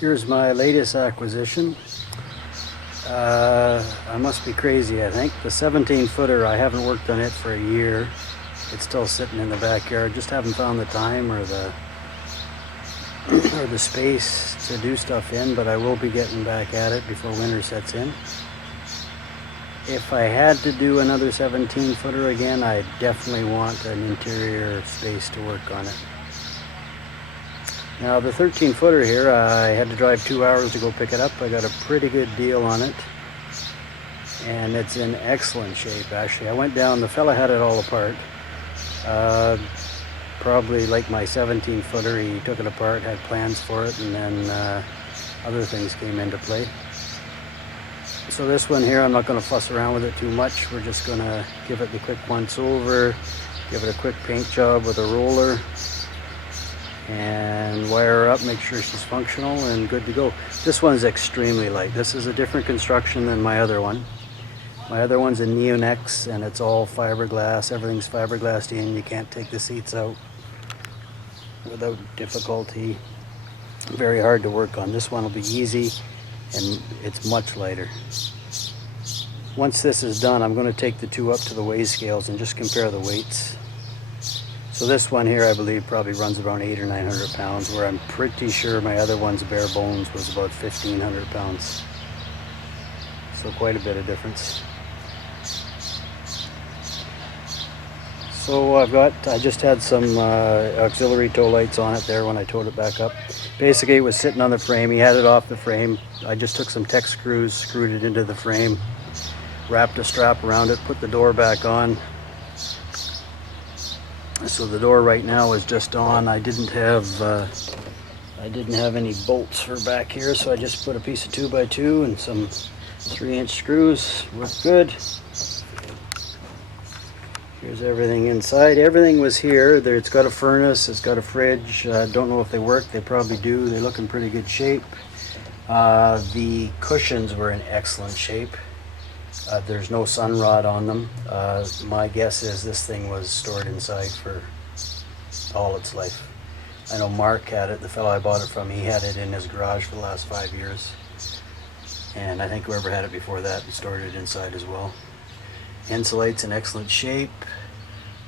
Here's my latest acquisition. I must be crazy, I think. The 17 footer, I haven't worked on it for a year. It's still sitting in the backyard. Just haven't found the time or the space to do stuff in, but I will be getting back at it before winter sets in. If I had to do another 17 footer again, I definitely want an interior space to work on it. Now the 13 footer here, I had to drive 2 hours to go pick it up. I got a pretty good deal on it, and it's in excellent shape actually. I went down, the fella had it all apart. Probably like my 17 footer, he took it apart, had plans for it, and then other things came into play. So this one here, I'm not going to fuss around with it too much. We're just going to give it the quick once over, give it a quick paint job with a roller, and wire her up, make sure she's functional and good to go. This one's extremely light. This is a different construction than my other one. My other one's a Neonex, and it's all fiberglass. Everything's fiberglassed in. You can't take the seats out without difficulty. Very hard to work on. This one will be easy, and it's much lighter. Once this is done, I'm going to take the two up to the weigh scales and just compare the weights. So this one here, I believe, probably runs around 800 or 900 pounds, where I'm pretty sure my other one's bare bones was about 1,500 pounds. So quite a bit of difference. So I just had some auxiliary tow lights on it there when I towed it back up. Basically it was sitting on the frame. He had it off the frame. I just took some Tex screws, screwed it into the frame, wrapped a strap around it, put the door back on. So the door right now is just on. I didn't have any bolts for back here, so I just put a piece of 2x2 and some 3-inch screws. Worked good. Here's everything inside. Everything was here. It's got a furnace, it's got a fridge. Don't know if they work. They probably do. They look in pretty good shape. The cushions were in excellent shape. There's no sun rot on them. My guess is this thing was stored inside for all its life. I know Mark had it, the fellow I bought it from, he had it in his garage for the last 5 years. And I think whoever had it before that stored it inside as well. Insulate's in excellent shape.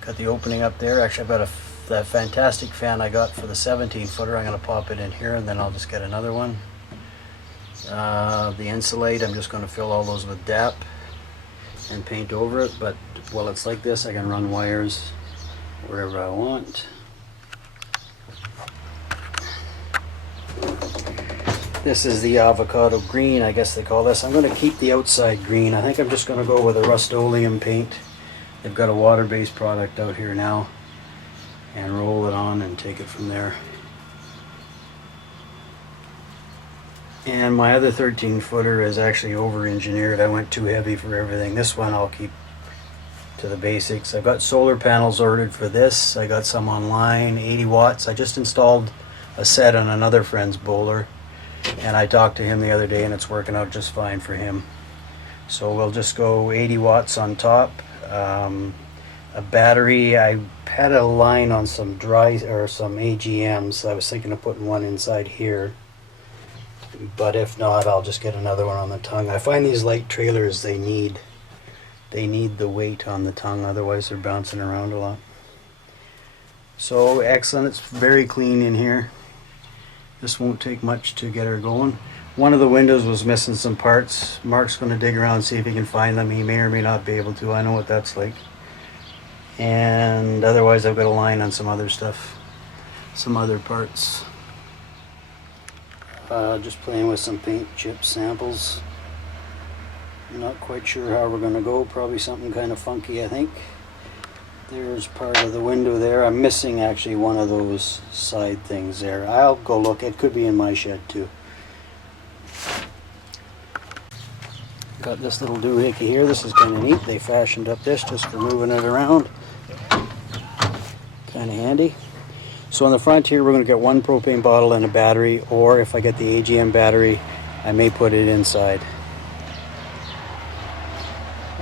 Got the opening up there. Actually, I've got that fantastic fan I got for the 17 footer. I'm going to pop it in here and then I'll just get another one. The insulate, I'm just going to fill all those with DAP and paint over it, but while it's like this, I can run wires wherever I want. This is the avocado green, I guess they call this. I'm going to keep the outside green. I think I'm just going to go with a Rust-Oleum paint. They've got a water-based product out here now, and roll it on and take it from there. And my other 13 footer is actually over-engineered. I went too heavy for everything. This one I'll keep to the basics. I've got solar panels ordered for this. I got some online, 80 watts. I just installed a set on another friend's Boler, and I talked to him the other day and it's working out just fine for him. So we'll just go 80 watts on top. A battery, I had a line on some some AGMs. I was thinking of putting one inside here, but if not, I'll just get another one on the tongue. I find these light trailers, they need the weight on the tongue, otherwise they're bouncing around a lot. So excellent, it's very clean in here. This won't take much to get her going. One of the windows was missing some parts. Mark's going to dig around and see if he can find them. He may or may not be able to. I know what that's like. And otherwise I've got a line on some other stuff, some other parts. Just playing with some paint chip samples. Not quite sure how we're going to go. Probably something kind of funky, I think. There's part of the window there. I'm missing actually one of those side things there. I'll go look. It could be in my shed too. Got this little doohickey here. This is kind of neat. They fashioned up this just for moving it around. Kind of handy. So on the front here, we're going to get one propane bottle and a battery, or if I get the AGM battery, I may put it inside.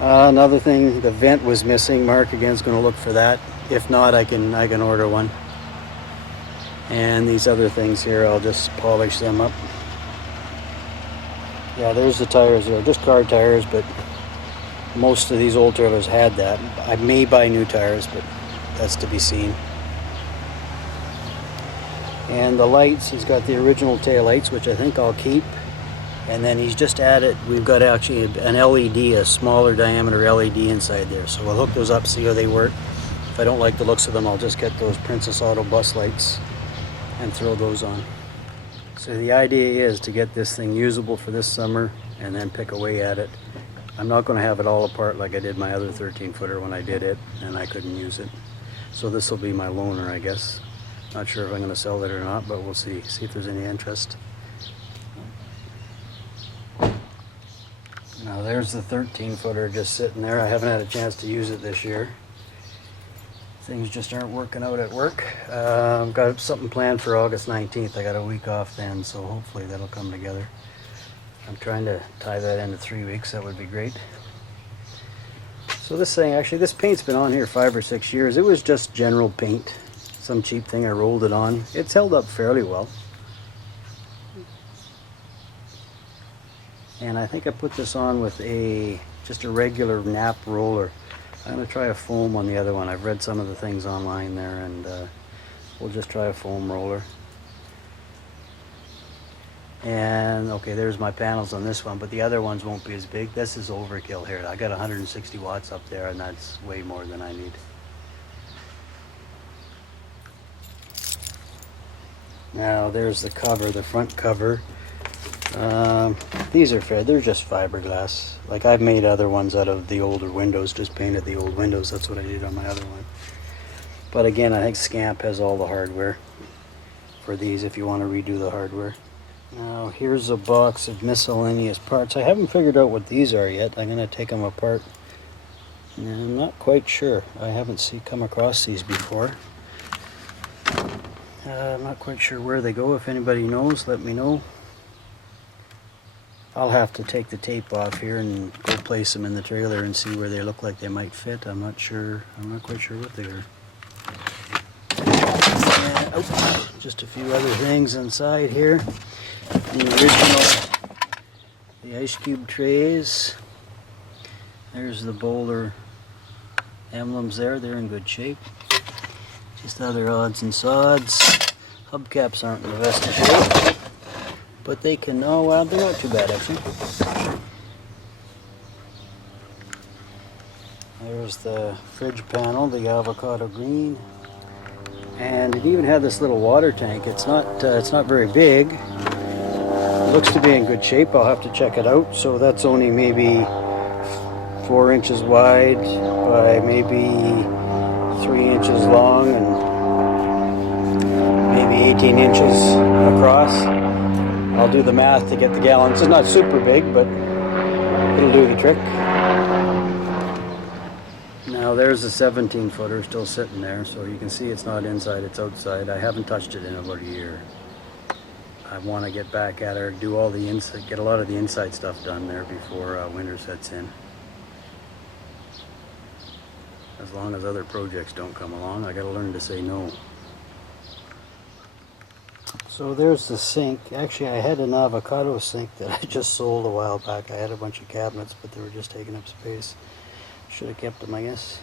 Another thing, the vent was missing. Mark again is going to look for that. If not, I can order one. And these other things here, I'll just polish them up. Yeah, there's the tires there, just car tires, but most of these old trailers had that. I may buy new tires, but that's to be seen. And the lights, he's got the original tail lights, which I think I'll keep. And then he's just added, we've got actually an LED, a smaller diameter LED inside there. So we'll hook those up, see how they work. If I don't like the looks of them, I'll just get those Princess Auto bus lights and throw those on. So the idea is to get this thing usable for this summer and then pick away at it. I'm not going to have it all apart like I did my other 13-footer when I did it and I couldn't use it. So this will be my loaner, I guess. Not sure if I'm going to sell it or not, but we'll see if there's any interest. Now there's the 13-footer just sitting there. I haven't had a chance to use it this year. Things just aren't working out at work. I've got something planned for August 19th. I got a week off then, so hopefully that'll come together. I'm trying to tie that into 3 weeks. That would be great. So this thing, actually, this paint's been on here 5 or 6 years. It was just general paint. Some cheap thing, I rolled it on. It's held up fairly well. And I think I put this on with just a regular nap roller. I'm going to try a foam on the other one. I've read some of the things online there, and we'll just try a foam roller. And okay, there's my panels on this one, but the other ones won't be as big. This is overkill here. I got 160 watts up there, and that's way more than I need. Now there's the cover, the front cover. These are fair. They're just fiberglass. Like I've made other ones out of the older windows, just painted the old windows. That's what I did on my other one. But again, I think Scamp has all the hardware for these if you want to redo the hardware. Now here's a box of miscellaneous parts. I haven't figured out what these are yet. I'm going to take them apart. And I'm not quite sure. I haven't come across these before. I'm not quite sure where they go. If anybody knows, let me know. I'll have to take the tape off here and go place them in the trailer and see where they look like they might fit. I'm not sure. I'm not quite sure what they are. And, just a few other things inside here. The original, the ice cube trays. There's the Boler emblems there. They're in good shape. Just other odds and sods. Hubcaps aren't in the best of shape, but they can, oh well, they're not too bad actually. There's the fridge panel, the avocado green, and it even had this little water tank. It's not very big. It looks to be in good shape. I'll have to check it out. So that's only maybe 4 inches wide by maybe 3 inches long and maybe 18 inches across. I'll do the math to get the gallons. It's not super big, but it'll do the trick. Now there's a 17-footer still sitting there, so you can see it's not inside, it's outside. I haven't touched it in about a year. I want to get back at her, do all the inside, get a lot of the inside stuff done there before winter sets in. As long as other projects don't come along, I got to learn to say no. So there's the sink. Actually, I had an avocado sink that I just sold a while back. I had a bunch of cabinets, but they were just taking up space. Should have kept them, I guess.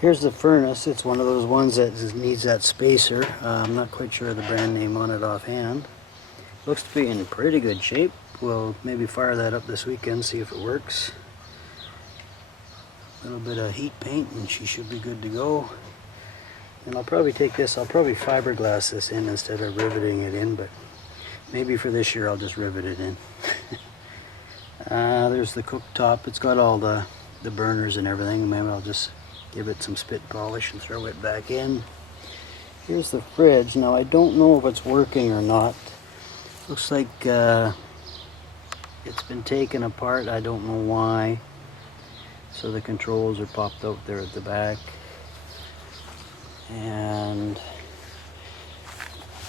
Here's the furnace. It's one of those ones that needs that spacer. I'm not quite sure of the brand name on it offhand. Looks to be in pretty good shape. We'll maybe fire that up this weekend, see if it works. A little bit of heat paint and she should be good to go. And I'll probably take this, I'll probably fiberglass this in instead of riveting it in, but maybe for this year I'll just rivet it in. There's the cooktop. It's got all the burners and everything. Maybe I'll just give it some spit polish and throw it back in. Here's the fridge. Now I don't know if it's working or not. Looks like it's been taken apart. I don't know why. So the controls are popped out there at the back. And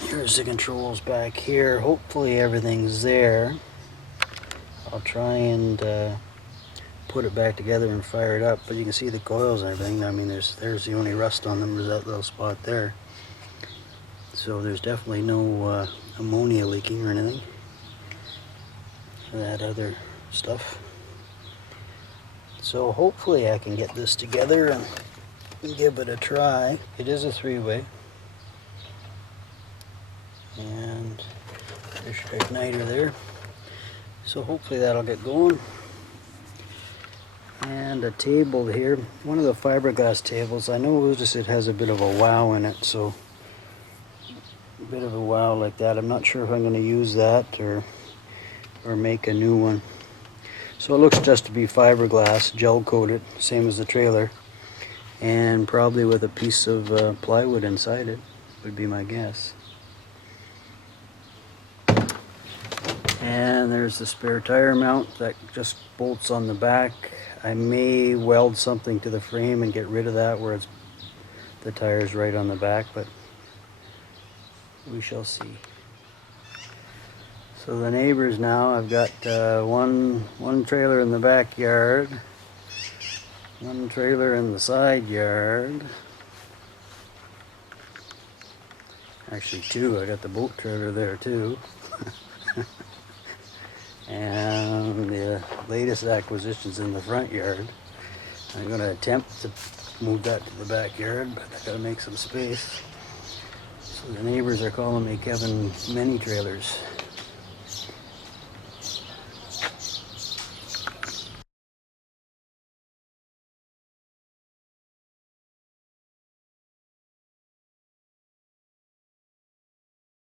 here's the controls back here. Hopefully everything's there. I'll try and put it back together and fire it up, but you can see the coils and everything. I mean, there's the only rust on them is that little spot there. So there's definitely no ammonia leaking or anything. that other stuff. So hopefully I can get this together and give it a try. It is a three-way. And there's your igniter there. So hopefully that'll get going. And a table here, one of the fiberglass tables. I noticed it has a bit of a wow in it, so a bit of a wow like that. I'm not sure if I'm going to use that or make a new one. So it looks just to be fiberglass, gel coated, same as the trailer, and probably with a piece of plywood inside it, would be my guess. And there's the spare tire mount that just bolts on the back. I may weld something to the frame and get rid of that where the tire's right on the back, but we shall see. So the neighbors now, I've got one trailer in the backyard, one trailer in the side yard. Actually two, I got the boat trailer there too. And the latest acquisition's in the front yard. I'm going to attempt to move that to the backyard, but I got to make some space. So the neighbors are calling me Kevin Many Trailers.